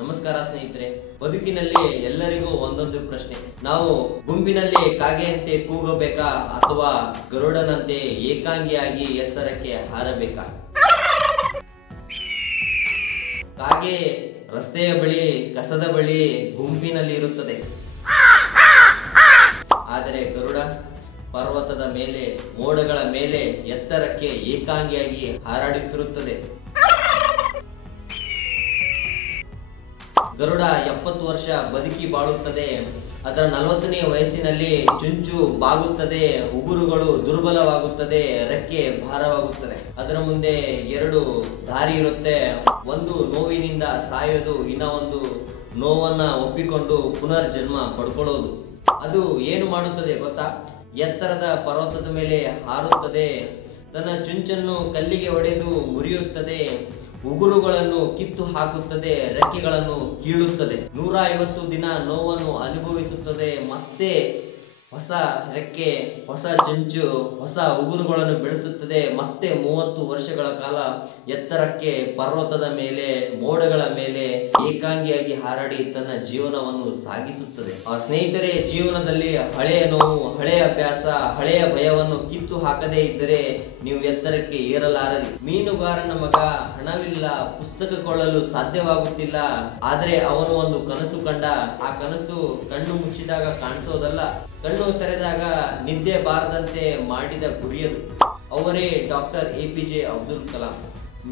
ನಮಸ್ಕಾರ ಸ್ನೇಹಿತರೆ. ಬದುಕಿನಲ್ಲಿ ಎಲ್ಲರಿಗೂ ಒಂದೊಂದು ಪ್ರಶ್ನೆ. ನಾವು ಗುಂಪಿನಲ್ಲಿ ಕಾಗೆಯಂತೆ ಕೂಗಬೇಕಾ ಅಥವಾ ಗರುಡನಂತೆ ಏಕಾಂಗಿಯಾಗಿ ಎತ್ತರಕ್ಕೆ ಹಾರಬೇಕಾ? ಕಾಗೆ ರಸ್ತೆಯ ಬಳಿ, ಕಸದ ಬಳಿ, ಗುಂಪಿನಲ್ಲಿ ಇರುತ್ತದೆ. ಆದರೆ ಗರುಡ ಪರ್ವತದ ಮೇಲೆ, ಮೋಡಗಳ ಮೇಲೆ ಎತ್ತರಕ್ಕೆ ಏಕಾಂಗಿಯಾಗಿ ಹಾರಾಡುತ್ತಿರುತ್ತದೆ. ಗರುಡ 70 ವರ್ಷ ಬದುಕಿ ಬಾಳುತ್ತದೆ. ಅದರ 40ನೇ ವಯಸ್ಸಿನಲ್ಲಿ ಚುಂಚು ಬಾಗುತ್ತದೆ, ಉಗುರುಗಳು ದುರ್ಬಲವಾಗುತ್ತದೆ, ರೆಕ್ಕೆ ಭಾರವಾಗುತ್ತದೆ. ಅದರ ಮುಂದೆ 2 ದಾರಿ ಇರುತ್ತೆ. ಒಂದು ನೋವಿನಿಂದ ಸಾಯೋದು, ಇನ್ನ ಒಂದು ನೋವನ್ನ ಒಪ್ಪಿಕೊಂಡು ಪುನರ್ಜನ್ಮ ಪಡ್ಕೊಳ್ಳೋದು. ಅದು ಏನು ಮಾಡುತ್ತದೆ ಗೊತ್ತಾ? ಎತ್ತರದ ಪರ್ವತದ ಮೇಲೆ ಹಾರುತ್ತದೆ, ತನ್ನ ಚುಂಚನ್ನು ಕಲ್ಲಿಗೆ ಹೊಡೆದು ಮುರಿಯುತ್ತದೆ, ಉಗುರುಗಳನ್ನು ಕಿತ್ತು ಹಾಕುತ್ತದೆ, ರೆಕ್ಕೆಗಳನ್ನು ಕೀಳುತ್ತದೆ. 150 ದಿನ ನೋವನ್ನು ಅನುಭವಿಸುತ್ತದೆ. ಮತ್ತೆ ಹೊಸ ರೆಕ್ಕೆ, ಹೊಸ ಚುಂಚು, ಹೊಸ ಉಗುರುಗಳನ್ನು ಬೆಳೆಸುತ್ತದೆ. ಮತ್ತೆ 30 ವರ್ಷಗಳ ಕಾಲ ಎತ್ತರಕ್ಕೆ, ಪರ್ವತದ ಮೇಲೆ, ಮೋಡಗಳ ಮೇಲೆ ಏಕಾಂಗಿಯಾಗಿ ಹಾರಾಡಿ ತನ್ನ ಜೀವನವನ್ನು ಸಾಗಿಸುತ್ತದೆ. ಆ ಸ್ನೇಹಿತರೆ, ಜೀವನದಲ್ಲಿ ಹಳೆಯ ನೋವು, ಹಳೆಯ ಅಭ್ಯಾಸ, ಹಳೆಯ ಭಯವನ್ನು ಕಿತ್ತು ಹಾಕದೇ ಇದ್ದರೆ ನೀವು ಎತ್ತರಕ್ಕೆ ಏರಲಾರರಿ. ಮೀನುಗಾರನ ಮಗ ಹಣವಿಲ್ಲ, ಪುಸ್ತಕ ಕೊಳ್ಳಲು ಸಾಧ್ಯವಾಗುತ್ತಿಲ್ಲ. ಆದ್ರೆ ಅವನು ಒಂದು ಕನಸು ಕಂಡ. ಆ ಕನಸು ಕಣ್ಣು ಮುಚ್ಚಿದಾಗ ಕಾಣಿಸೋದಲ್ಲ, ಕಣ್ಣು ತೆರೆದಾಗ ನಿದ್ದೆ ಬಾರದಂತೆ ಮಾಡಿದ ಗುರಿಯದು. ಅವರೇ ಡಾಕ್ಟರ್ APJ ಅಬ್ದುಲ್ ಕಲಾಂ.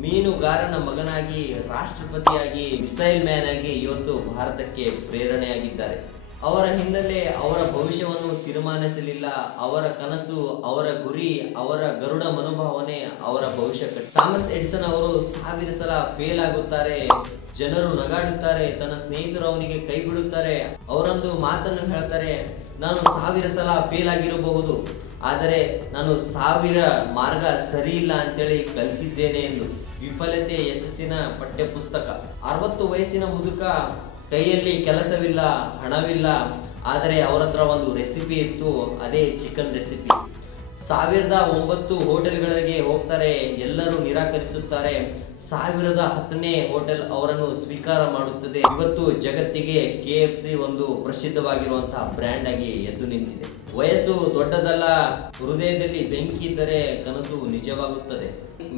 ಮೀನುಗಾರನ ಮಗನಾಗಿ, ರಾಷ್ಟ್ರಪತಿಯಾಗಿ, ಮಿಸೈಲ್ ಮ್ಯಾನ್ ಆಗಿ ಇವತ್ತು ಭಾರತಕ್ಕೆ ಪ್ರೇರಣೆಯಾಗಿದ್ದಾರೆ. ಅವರ ಹಿನ್ನೆಲೆ ಅವರ ಭವಿಷ್ಯವನ್ನು ತೀರ್ಮಾನಿಸಲಿಲ್ಲ. ಅವರ ಕನಸು, ಅವರ ಗುರಿ, ಅವರ ಗರುಡ ಮನೋಭಾವನೆ ಅವರ ಭವಿಷ್ಯ ಕಟ್ಟ. ಥಾಮಸ್ ಎಡಿಸನ್ ಅವರು 1000 ಸಲ ಫೇಲ್ ಆಗುತ್ತಾರೆ. ಜನರು ನಗಾಡುತ್ತಾರೆ, ತನ್ನ ಸ್ನೇಹಿತರು ಅವನಿಗೆ ಕೈ ಬಿಡುತ್ತಾರೆ. ಅವರೊಂದು ಮಾತನ್ನು ಹೇಳ್ತಾರೆ, ನಾನು 1000 ಸಲ ಫೇಲ್ ಆಗಿರಬಹುದು, ಆದರೆ ನಾನು 1000 ಮಾರ್ಗ ಸರಿ ಇಲ್ಲ ಅಂತೇಳಿ ಕಲ್ತಿದ್ದೇನೆ ಎಂದು. ವಿಫಲತೆ ಯಶಸ್ಸಿನ ಪಠ್ಯ ಪುಸ್ತಕ. 60 ವಯಸ್ಸಿನ ಮುದುಕ, ಕೈಯಲ್ಲಿ ಕೆಲಸವಿಲ್ಲ, ಹಣವಿಲ್ಲ, ಆದರೆ ಅವರ ಹತ್ರ ಒಂದು ರೆಸಿಪಿ ಇತ್ತು, ಅದೇ ಚಿಕನ್ ರೆಸಿಪಿ. 1009 ಹೋಟೆಲ್ಗಳಿಗೆ ಹೋಗ್ತಾರೆ, ಎಲ್ಲರೂ ನಿರಾಕರಿಸುತ್ತಾರೆ. 1010ನೇ ಹೋಟೆಲ್ ಅವರನ್ನು ಸ್ವೀಕಾರ ಮಾಡುತ್ತದೆ. ಇವತ್ತು ಜಗತ್ತಿಗೆ KFC ಒಂದು ಪ್ರಸಿದ್ಧವಾಗಿರುವಂತಹ ಬ್ರ್ಯಾಂಡ್ ಆಗಿ ಎದ್ದು ನಿಂತಿದೆ. ವಯಸ್ಸು ದೊಡ್ಡದಲ್ಲ, ಹೃದಯದಲ್ಲಿ ಬೆಂಕಿ ಇದ್ದರೆ ಕನಸು ನಿಜವಾಗುತ್ತದೆ.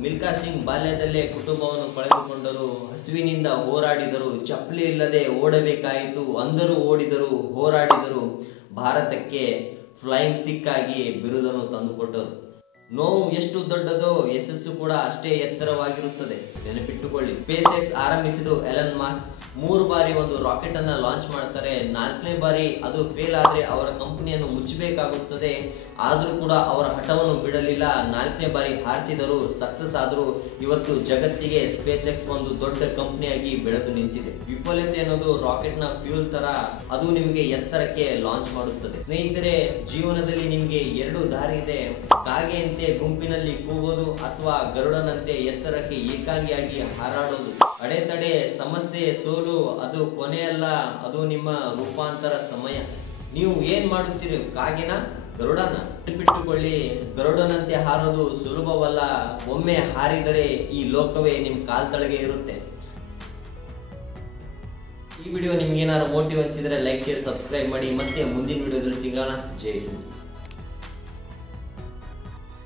ಮಿಲ್ಕಾ ಸಿಂಗ್ ಬಾಲ್ಯದಲ್ಲೇ ಕುಟುಂಬವನ್ನು ಕಳೆದುಕೊಂಡರು, ಹಸುವಿನಿಂದ ಹೋರಾಡಿದರು, ಚಪ್ಪಲಿ ಇಲ್ಲದೆ ಓಡಬೇಕಾಯಿತು, ಅಂದರೂ ಓಡಿದರು, ಹೋರಾಡಿದರು. ಭಾರತಕ್ಕೆ ಫ್ಲೈಯಿಂಗ್ ಸಿಖ್ ಆಗಿ ಬಿರುದನ್ನು ತಂದುಕೊಟ್ಟರು. ನೋವು ಎಷ್ಟು ದೊಡ್ಡದೋ ಯಶಸ್ಸು ಕೂಡ ಅಷ್ಟೇ ಎತ್ತರವಾಗಿರುತ್ತದೆ, ನೆನಪಿಟ್ಟುಕೊಳ್ಳಿ. SpaceX ಆರಂಭಿಸಿದ್ದು ಎಲನ್ ಮಾಸ್ಕ್ 3 ಬಾರಿ ಒಂದು ರಾಕೆಟ್ ಅನ್ನ ಲಾಂಚ್ ಮಾಡ್ತಾರೆ. 4ನೇ ಬಾರಿ ಅದು ಫೇಲ್ ಆದ್ರೆ ಅವರ ಕಂಪನಿಯನ್ನು ಮುಚ್ಚಬೇಕಾಗುತ್ತದೆ. ಆದ್ರೂ ಕೂಡ ಅವರ ಹಠವನ್ನು ಬಿಡಲಿಲ್ಲ. 4ನೇ ಬಾರಿ ಹಾರಿಸಿದರು, ಸಕ್ಸಸ್ ಆದ್ರು. ಇವತ್ತು ಜಗತ್ತಿಗೆ SpaceX ಒಂದು ದೊಡ್ಡ ಕಂಪನಿಯಾಗಿ ಬೆಳೆದು ನಿಂತಿದೆ. ವಿಫಲತೆ ಅನ್ನೋದು ರಾಕೆಟ್ ನ ಫ್ಯೂಲ್ ತರ, ಅದು ನಿಮಗೆ ಎತ್ತರಕ್ಕೆ ಲಾಂಚ್ ಮಾಡುತ್ತದೆ. ಸ್ನೇಹಿತರೆ, ಜೀವನದಲ್ಲಿ ನಿಮ್ಗೆ 2 ದಾರಿ ಇದೆ. ಕಾಗೆಯಂತೆ ಗುಂಪಿನಲ್ಲಿ ಕೂಗೋದು ಅಥವಾ ಗರುಡನಂತೆ ಎತ್ತರಕ್ಕೆ ಏಕಾಂಗಿಯಾಗಿ ಹಾರಾಡೋದು. ಅಡೆತಡೆ, ಸಮಸ್ಯೆ, ಸೋಲು ಅದು ಕೊನೆಯಲ್ಲ, ಅದು ನಿಮ್ಮ ರೂಪಾಂತರ ಸಮಯ. ನೀವು ಏನ್ ಮಾಡುತ್ತೀರಿ? ಕಾಗೆನ, ಗರುಡನ? ನೆನಪಿಟ್ಟುಕೊಳ್ಳಿ, ಗರುಡನಂತೆ ಹಾರೋದು ಸುಲಭವಲ್ಲ. ಒಮ್ಮೆ ಹಾರಿದರೆ ಈ ಲೋಕವೇ ನಿಮ್ ಕಾಲ್ ತಳಗೆ ಇರುತ್ತೆ. ಈ ವಿಡಿಯೋ ನಿಮ್ಗೆ ಏನಾದ್ರು ಮೋಟಿವ್ ಅನ್ಸಿದ್ರೆ ಲೈಕ್, ಶೇರ್, ಸಬ್ಸ್ಕ್ರೈಬ್ ಮಾಡಿ. ಮತ್ತೆ ಮುಂದಿನ ವಿಡಿಯೋದಲ್ಲಿ ಸಿಗೋಣ. ಜೈ ಹಿಂದ್.